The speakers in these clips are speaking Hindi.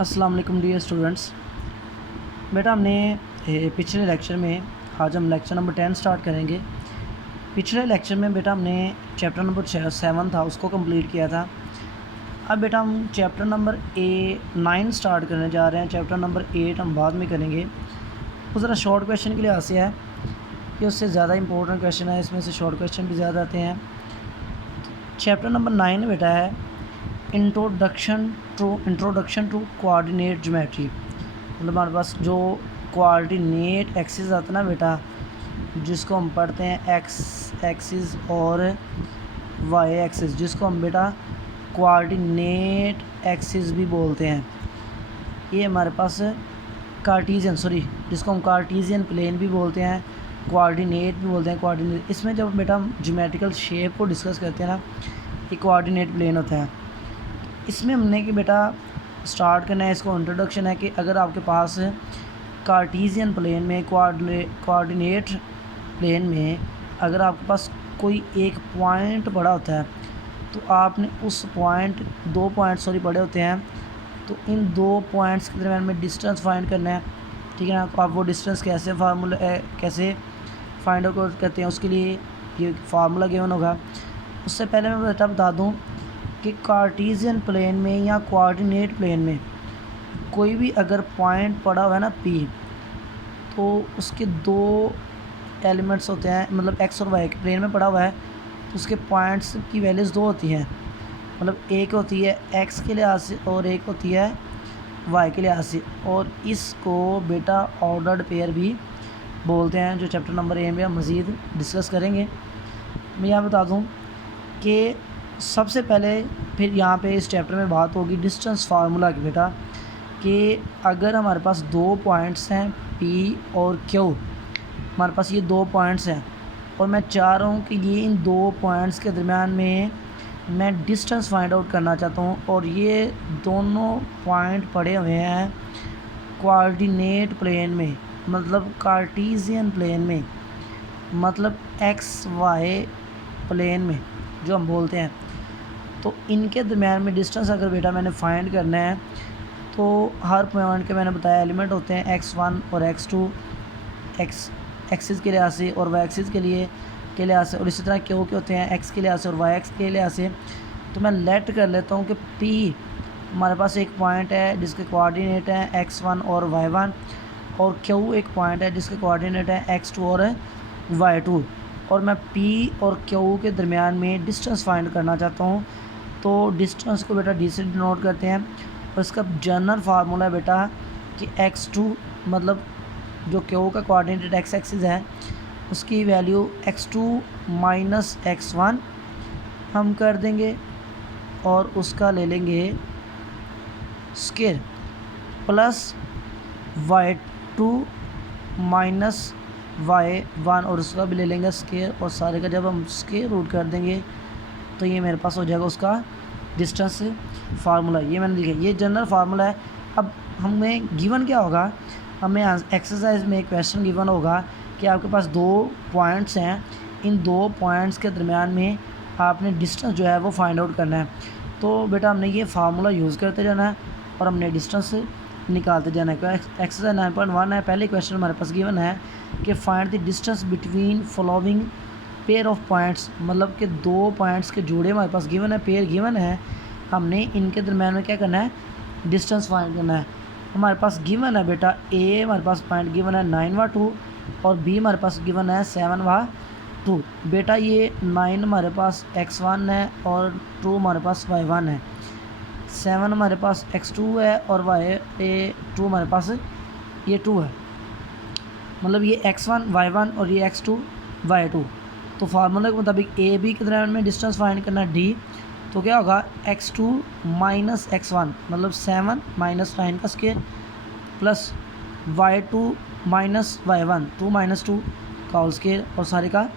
अस्सलाम वालेकुम डियर स्टूडेंट्स। बेटा हमने पिछले लेक्चर में, आज हम लेक्चर नंबर 10 स्टार्ट करेंगे। पिछले लेक्चर में बेटा हमने चैप्टर नंबर 7 था उसको कंप्लीट किया था। अब बेटा हम चैप्टर नंबर 9 स्टार्ट करने जा रहे हैं। चैप्टर नंबर 8 हम बाद में करेंगे। वो ज़रा शॉर्ट क्वेश्चन के लिए हासिल है कि उससे ज़्यादा इंपॉर्टेंट क्वेश्चन है, इसमें से शॉर्ट क्वेश्चन भी ज़्यादा आते हैं। चैप्टर नंबर 9 बेटा है इंट्रोडक्शन टू कोऑर्डिनेट ज्योमेट्री। मतलब हमारे पास जो कोऑर्डिनेट एक्सिस आता है ना बेटा, जिसको हम पढ़ते हैं एक्स एक्सिस और वाई एक्सिस, जिसको हम बेटा कोऑर्डिनेट एक्सिस भी बोलते हैं। ये हमारे पास जिसको हम कार्टीजियन प्लेन भी बोलते हैं, कोऑर्डिनेट भी बोलते हैं। कोऑर्डिनेट इसमें जब बेटा हम ज्योमेट्रिकल शेप को डिस्कस करते हैं ना, ये कोऑर्डिनेट प्लेन होता है। इसमें हमने कि बेटा स्टार्ट करना है, इसको इंट्रोडक्शन है कि अगर आपके पास कार्टीजियन प्लेन में कोऑर्डिनेट प्लेन में अगर आपके पास कोई एक पॉइंट पड़ा होता है, तो आपने उस पॉइंट दो पॉइंट पड़े होते हैं, तो इन दो पॉइंट्स के दरम्यान में डिस्टेंस फाइंड करना है। ठीक है ना। तो आप वो डिस्टेंस कैसे फाइंड आउट करते हैं, उसके लिए ये फार्मूला गिवन होगा। उससे पहले मैं बेटा बता दूं कि कार्टीजियन प्लेन में या कोऑर्डिनेट प्लेन में कोई भी अगर पॉइंट पड़ा हुआ है ना पी, तो उसके दो एलिमेंट्स होते हैं। मतलब एक्स और वाई के प्लेन में पड़ा हुआ है, तो उसके पॉइंट्स की वैल्यूज़ दो होती हैं। मतलब एक होती है एक्स के लिहाज से और एक होती है वाई के लिहाज से, और इसको बेटा ऑर्डर्ड पेयर भी बोलते हैं, जो चैप्टर नंबर 8 में हम मज़ीद डिस्कस करेंगे। मैं यहाँ बता दूँ कि सबसे पहले फिर यहाँ पे इस चैप्टर में बात होगी डिस्टेंस फार्मूला की बेटा, कि अगर हमारे पास दो पॉइंट्स हैं पी और क्यू, हमारे पास ये दो पॉइंट्स हैं और मैं चाह रहा हूँ कि ये इन दो पॉइंट्स के दरमियान में मैं डिस्टेंस फाइंड आउट करना चाहता हूँ, और ये दोनों पॉइंट पड़े हुए हैं कोऑर्डिनेट प्लेन में, मतलब कार्टीजियन प्लेन में, मतलब एक्स वाई प्लेन में जो हम बोलते हैं। तो इनके दरम्यान में डिस्टेंस अगर बेटा मैंने फाइंड करना है, तो हर पॉइंट के मैंने बताया एलिमेंट होते हैं x1 और x2, एक्स एक्सिस के लिहाज से और वाई एक्सिस के लिहाज से, और इसी तरह क्यू के होते हैं एक्स के लिहाज से और वाई एक्स के लिहाज से। तो मैं लेट कर लेता हूँ कि P हमारे पास एक पॉइंट है जिसके कोऑर्डिनेट हैं x1 और y1, और Q एक पॉइंट है जिसके कोऑर्डिनेट हैं x2 और y2, और मैं P और Q के दरमियान में डिस्टेंस फाइंड करना चाहता हूँ। तो डिस्टेंस को बेटा D से डिनोट करते हैं, और इसका जनरल फार्मूला है बेटा कि x2 मतलब जो Q का कोऑर्डिनेट एक्स एक्सिस है, उसकी वैल्यू x2 माइनस x1 हम कर देंगे, और उसका ले लेंगे square, plus y2 minus y1 और उसका भी ले लेंगे स्केयर, और सारे का जब हम स्केयर रूट कर देंगे तो ये मेरे पास हो जाएगा उसका डिस्टेंस फार्मूला। ये मैंने लिखा, ये जनरल फार्मूला है। अब हमें गिवन क्या होगा, हमें एक्सरसाइज में एक क्वेश्चन गिवन होगा कि आपके पास दो पॉइंट्स हैं, इन दो पॉइंट्स के दरमियान में आपने डिस्टेंस जो है वो फाइंड आउट करना है। तो बेटा हमने ये फार्मूला यूज़ करते जाना है और हमने डिस्टेंस निकालते जाना है। एक्सरसाइज 9.1 है, पहले क्वेश्चन हमारे पास गिवन है कि find the distance between following pair of points, मतलब कि दो पॉइंट्स के जोड़े हमारे पास गिवन है, पेयर गिवन है, हमने इनके दरम्यान में क्या करना है, डिस्टेंस फाइंड करना है। हमारे पास गिवन है बेटा ए, हमारे पास पॉइंट गिवन है 9 व 2, और बी हमारे पास गिवन है 7 व 2। बेटा ये 9 हमारे पास x1 है और 2 हमारे पास y1 है, 7 हमारे पास x2 है और y2 हमारे पास ये 2 है। मतलब ये x1 y1 और ये x2 y2। तो फार्मूला के मुताबिक ए बी के दरम्यान में डिस्टेंस फाइंड करना डी, तो क्या होगा x2 माइनस x1 मतलब 7 माइनस 9 का square, plus y2 minus y1 2 minus 2 का होल स्केयर, और सारे का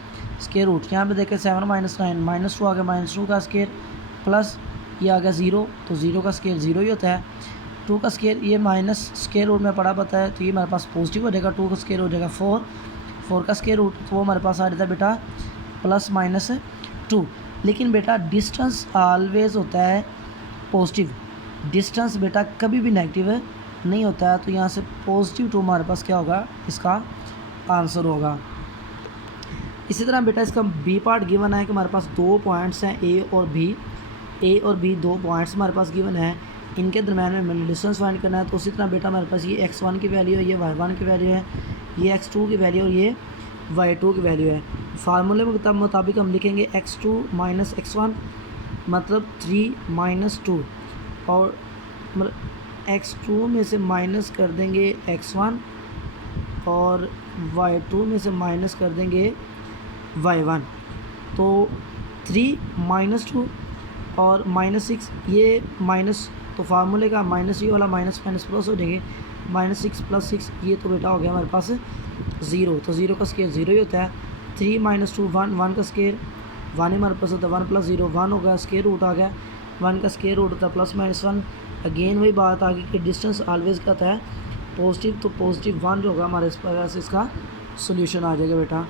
स्केयर रूट। यहाँ पे देखें 7 माइनस 9 माइनस 2 आ गया, माइनस 2 का स्केयर, प्लस ये आ गया 0, तो 0 का स्केयर 0 ही होता है। 2 का स्केयर ये माइनस स्केयर रूट में पड़ा पता है, तो ये हमारे पास पॉजिटिव हो जाएगा। 2 का स्केयर हो जाएगा 4 का स्केयर रूट, तो वो हमारे पास आ जाता है बेटा प्लस माइनस 2। लेकिन बेटा डिस्टेंस ऑलवेज होता है पॉजिटिव, डिस्टेंस बेटा कभी भी नेगेटिव नहीं होता है, तो यहाँ से पॉजिटिव 2 हमारे पास क्या होगा, इसका आंसर होगा। इसी तरह बेटा इसका बी पार्ट गिवन है कि हमारे पास 2 पॉइंट्स हैं ए और बी 2 पॉइंट्स हमारे पास गिवन है, इनके दरम्यान में मैंने डिस्टेंस फाइंड करना है। तो उसी तरह बेटा हमारे पास ये x1 की वैल्यू है, ये y1 की वैल्यू है, ये x2 की वैल्यू और ये y2 की वैल्यू है। फार्मूले के मुताबिक हम लिखेंगे x2 माइनस x1 मतलब 3 माइनस 2, और मतलब x2 में से माइनस कर देंगे x1 और y2 में से माइनस कर देंगे y1। तो 3 माइनस 2 और माइनस 6, ये माइनस, तो फार्मूले का माइनस ये वाला माइनस माइनस प्लस हो जाएंगे, -6 + 6, ये तो बेटा हो गया हमारे पास 0। तो 0 का स्केयर 0 ही होता है। 3 - 2 1, 1 का स्केयर 1 ही हमारे पास होता है, 1 + 0 1 हो गया, स्केयर रूट आ गया, 1 का स्केयर रूट होता है +-1। अगेन वही बात आ गई कि डिस्टेंस ऑलवेज कहता है पॉजिटिव, तो पॉजिटिव 1 जो होगा हमारे पास इसका सोल्यूशन आ जाएगा बेटा।